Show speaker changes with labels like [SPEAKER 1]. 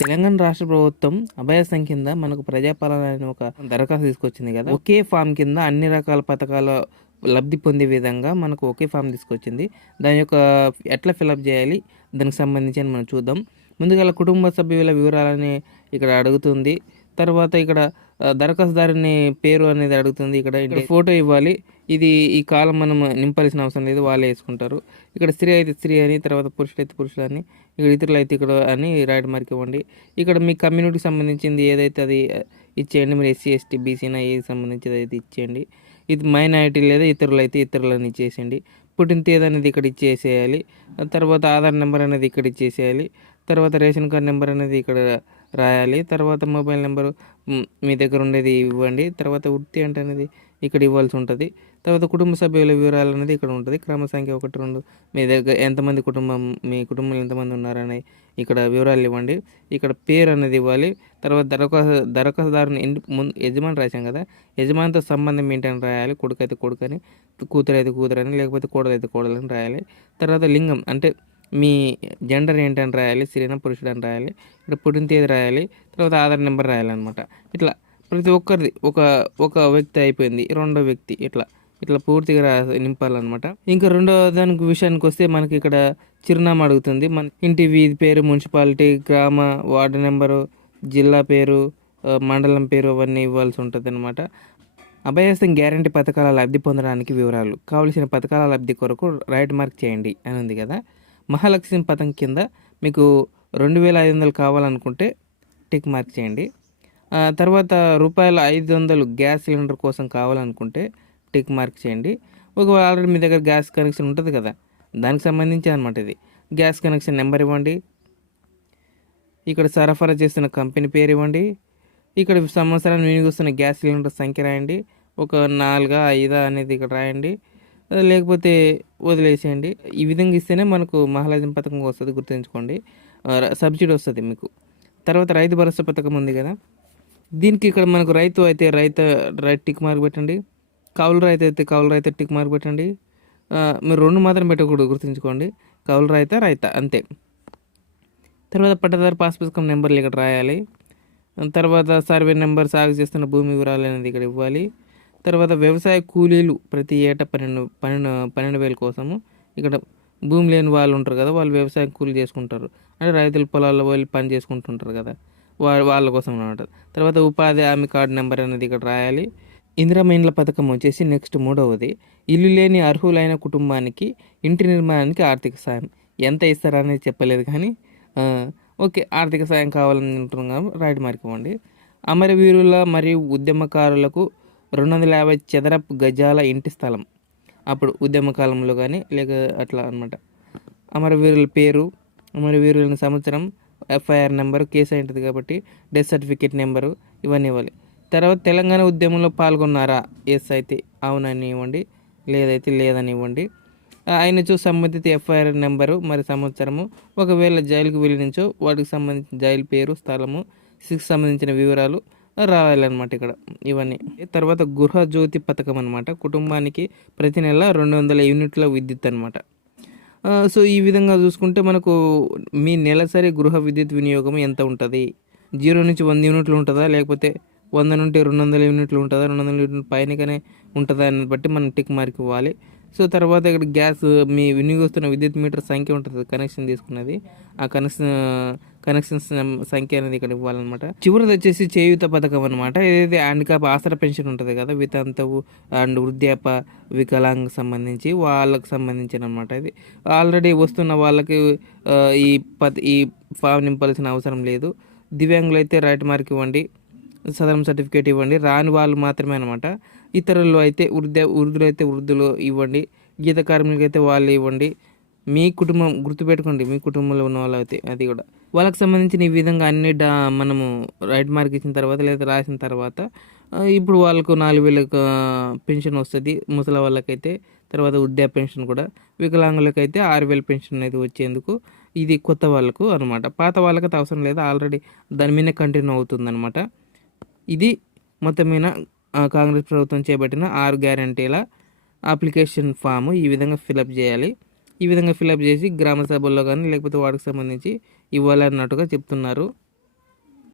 [SPEAKER 1] తెలంగాణ రాష్ట్ర ప్రభుత్వం అభయస్థం కింద మనకు ప్రజాపాలన అనే ఒక దరఖాస్తు తీసుకొచ్చింది కదా. ఒకే ఫామ్ కింద అన్ని రకాల పథకాల లబ్ధి పొందే విధంగా మనకు ఒకే ఫామ్ తీసుకొచ్చింది. దాని యొక్క ఎట్లా ఫిలప్ చేయాలి? దానికి సంబంధించి అని మనం చూద్దాం. ముందుగా కుటుంబ సభ్యుల వివరాలని ఇక్కడ అడుగుతుంది. తర్వాత ఇక్కడ దరఖాస్తుదారుని పేరు అనేది అడుగుతుంది. ఇక్కడ ఫోటో ఇవ్వాలి. ఇది ఈ కాలం మనం నింపాల్సిన అవసరం లేదు వాళ్ళే వేసుకుంటారు. ఇక్కడ స్త్రీ అయితే స్త్రీ అని తర్వాత పురుషులు అయితే పురుషులు అని ఇక్కడ ఇతరులు అయితే ఇక్కడ అని రాయడం మార్క్ ఇవ్వండి. ఇక్కడ మీ కమ్యూనిటీకి సంబంధించింది ఏదైతే అది ఇచ్చేయండి మీరు ఎస్సీ ఎస్టీ బీసీనా ఏది సంబంధించింది అయితే ఇచ్చేయండి. ఇది మైనారిటీ లేదా ఇతరులు అయితే ఇతరులని ఇచ్చేసేయండి. పుట్టిన తేదీ అనేది ఇక్కడ ఇచ్చేసేయాలి. తర్వాత ఆధార్ నెంబర్ అనేది ఇక్కడ ఇచ్చేసేయాలి. తర్వాత రేషన్ కార్డ్ నెంబర్ అనేది ఇక్కడ రాయాలి. తర్వాత మొబైల్ నెంబరు మీ దగ్గర ఉండేది ఇవ్వండి. తర్వాత వృత్తి అంటే అనేది ఇక్కడ ఇవ్వాల్సి ఉంటుంది. తర్వాత కుటుంబ సభ్యుల వివరాలు అనేది ఇక్కడ ఉంటుంది. క్రమ సంఖ్య ఒకటి రెండు. మీ దగ్గర ఎంతమంది కుటుంబం మీ కుటుంబంలో ఎంతమంది ఉన్నారని ఇక్కడ వివరాలు ఇవ్వండి. ఇక్కడ పేరు అనేది ఇవ్వాలి. తర్వాత దరఖాస్తు దరఖాస్తుదారుని ముందు యజమాని రాశాం కదా యజమానితో సంబంధం ఏంటని రాయాలి. కొడుకు అయితే కొడుకు అని కూతురు అయితే కూతురు అని లేకపోతే కోడలు అయితే కోడలని రాయాలి. తర్వాత లింగం అంటే మీ జెండర్ ఏంటని రాయాలి స్త్రీన పురుషుడు అని రాయాలి. ఇక్కడ పుట్టిన తేదీ రాయాలి. తర్వాత ఆధార్ నెంబర్ రాయాలన్నమాట. ఇట్లా ప్రతి ఒక్కరిది ఒక ఒక వ్యక్తి అయిపోయింది రెండో వ్యక్తి ఇట్లా. ఇట్లా పూర్తిగా రా నింపాలన్నమాట. ఇంకా రెండో దానికి విషయానికి వస్తే మనకి ఇక్కడ చిరునామా అడుగుతుంది. మన ఇంటి వీధి పేరు మున్సిపాలిటీ గ్రామ వార్డు నెంబరు జిల్లా పేరు మండలం పేరు అవన్నీ ఇవ్వాల్సి ఉంటుంది అనమాట అభయస్థం గ్యారంటీ పథకాల లబ్ధి పొందడానికి వివరాలు. కావలసిన పథకాల లబ్ధి కొరకు రైట్ మార్క్ చేయండి అని ఉంది కదా. మహాలక్ష్మి పథకం కింద మీకు రెండు వేల ఐదు వందలు కావాలనుకుంటే టిక్ మార్క్ చేయండి. తర్వాత రూపాయల ఐదు వందలు గ్యాస్ సిలిండర్ కోసం కావాలనుకుంటే టిక్ మార్క్ చేయండి. ఒకవేళ ఆల్రెడీ మీ దగ్గర గ్యాస్ కనెక్షన్ ఉంటుంది కదా దానికి సంబంధించి అనమాట ఇది. గ్యాస్ కనెక్షన్ నెంబర్ ఇవ్వండి. ఇక్కడ సరఫరా చేస్తున్న కంపెనీ పేరు ఇవ్వండి. ఇక్కడ సంవత్సరాన్ని వినియోగిస్తున్న గ్యాస్ సిలిండర్ సంఖ్య రాయండి. ఒక నాలుగా ఐదా అనేది ఇక్కడ రాయండి. లేకపోతే వదిలేసేయండి. ఈ విధంగా ఇస్తేనే మనకు మహాలజం పథకం వస్తుంది గుర్తుంచుకోండి. సబ్సిడీ వస్తుంది మీకు. తర్వాత రైతు భరోసా పథకం ఉంది కదా. దీనికి ఇక్కడ మనకు రైతు అయితే రైతు రైట్ టిక్ మార్క్ పెట్టండి. కౌలు రైతు అయితే కౌలు రైతు టిక్ మార్క్ పెట్టండి. మీరు రెండు మాత్రం పెట్టకూడదు గుర్తుంచుకోండి. కౌలు రైత రైత అంతే. తర్వాత పట్టదారు పాస్ పుస్తకం నెంబర్లు ఇక్కడ రాయాలి. తర్వాత సర్వే నెంబర్ సాగు చేస్తున్న భూమి వివరాలు అనేది ఇక్కడ ఇవ్వాలి. తర్వాత వ్యవసాయ కూలీలు ప్రతి ఏటా పన్నెండు పన్నెండు పన్నెండు వేల కోసము ఇక్కడ భూమి లేని వాళ్ళు ఉంటారు కదా వాళ్ళు వ్యవసాయం కూలీ చేసుకుంటారు. అంటే రైతుల పొలాల్లో వెళ్ళి పని చేసుకుంటుంటారు కదా వా- వాళ్ళ కోసం అనమాట తర్వాత ఉపాధి హామీ కార్డు నెంబర్ అనేది ఇక్కడ రాయాలి. ఇందిరామైన్ల పథకం వచ్చేసి నెక్స్ట్ మూడవది. ఇల్లు లేని అర్హులైన కుటుంబానికి ఇంటి నిర్మాణానికి ఆర్థిక సాయం. ఎంత ఇస్తారనేది చెప్పలేదు కానీ ఓకే ఆర్థిక సాయం కావాలని ఉంటున్నాం రైట్ మార్క్ ఇవ్వండి అమరవీరుల మరియు ఉద్యమకారులకు రెండు వందల యాభై చదరపు గజాల ఇంటి స్థలం. అప్పుడు ఉద్యమ కాలంలో కానీ లేక అట్లా అనమాట అమరవీరుల పేరు అమరవీరుల సంవత్సరం ఎఫ్ఐఆర్ నెంబరు కేసు అయింటుంది కాబట్టి డెత్ సర్టిఫికేట్ నెంబరు ఇవన్నీ ఇవ్వాలి. తర్వాత తెలంగాణ ఉద్యమంలో పాల్గొన్నారా? ఎస్ అయితే. అవునని ఇవ్వండి లేదైతే లేదని ఇవ్వండి ఆయన చూ సంబంధిత ఎఫ్ఐఆర్ నెంబరు మరి సంవత్సరము ఒకవేళ జైలుకు వెళ్ళించో వాటికి సంబంధించిన జైలు పేరు స్థలము సిక్స్ సంబంధించిన వివరాలు రాయాలన్నమాట ఇక్కడ. ఇవన్నీ. తర్వాత గృహజ్యోతి పథకం అనమాట కుటుంబానికి ప్రతి నెల రెండు వందల యూనిట్ల విద్యుత్ అనమాట సో ఈ విధంగా చూసుకుంటే మనకు మీ నెలసరి గృహ విద్యుత్ వినియోగం ఎంత ఉంటుంది? జీరో నుంచి వంద యూనిట్లు ఉంటుందా? లేకపోతే వంద నుండి రెండు వందల యూనిట్లు ఉంటుందా? రెండు వందల యూనిట్ల పైనకనే ఉంటుందా అని బట్టి మనం టిక్ మార్క్ ఇవ్వాలి. సో తర్వాత ఇక్కడ గ్యాస్ మీ వినియోగిస్తున్న విద్యుత్ మీటర్ సంఖ్య ఉంటుంది కనెక్షన్ తీసుకున్నది. ఆ కనెక్షన్ కనెక్షన్ సంఖ్య అనేది ఇక్కడ ఇవ్వాలన్నమాట. చివరిది వచ్చేసి చేయూత పథకం అనమాట ఏదైతే హ్యాండికాప్ ఆసరా పెన్షన్ ఉంటుంది కదా వితంతవు అండ్ వృద్ధాప వికలాంగ్ సంబంధించి వాళ్ళకి సంబంధించిన అనమాట ఇది. ఆల్రెడీ వస్తున్న వాళ్ళకి ఈ ప ఈ ఫామ్ నింపాల్సిన అవసరం లేదు. దివ్యాంగులు అయితే రైట్ మార్క్ ఇవ్వండి. సదరం సర్టిఫికేట్ ఇవ్వండి. రాని వాళ్ళు మాత్రమే అనమాట ఇతరులు అయితే వృద్ధ వృద్ధులు అయితే వృద్ధులు ఇవ్వండి. గీత కార్మికులకి అయితే వాళ్ళు ఇవ్వండి. మీ కుటుంబం గుర్తుపెట్టుకోండి. మీ కుటుంబంలో ఉన్న వాళ్ళు అయితే అది కూడా. వాళ్ళకి సంబంధించిన ఈ విధంగా అన్ని డా మనము రైట్ మార్క్ ఇచ్చిన తర్వాత లేదా రాసిన తర్వాత ఇప్పుడు వాళ్ళకు నాలుగు వేలకు పెన్షన్ వస్తుంది. ముసలి వాళ్ళకైతే తర్వాత వృద్ధాప్య పెన్షన్ కూడా. వికలాంగులకైతే ఆరు వేల పెన్షన్ అనేది వచ్చేందుకు ఇది కొత్త వాళ్ళకు అనమాట పాత వాళ్ళకైతే అవసరం లేదు. ఆల్రెడీ దాని మీద కంటిన్యూ అవుతుంది ఇది మొత్తమైన కాంగ్రెస్ ప్రభుత్వం చేపట్టిన ఆరు గ్యారంటీల అప్లికేషన్ ఫామ్. ఈ విధంగా ఫిలప్ చేయాలి. ఈ విధంగా ఫిలప్ చేసి గ్రామ సభల్లో కానీ లేకపోతే వాటికి సంబంధించి ఇవ్వాలన్నట్టుగా చెప్తున్నారు.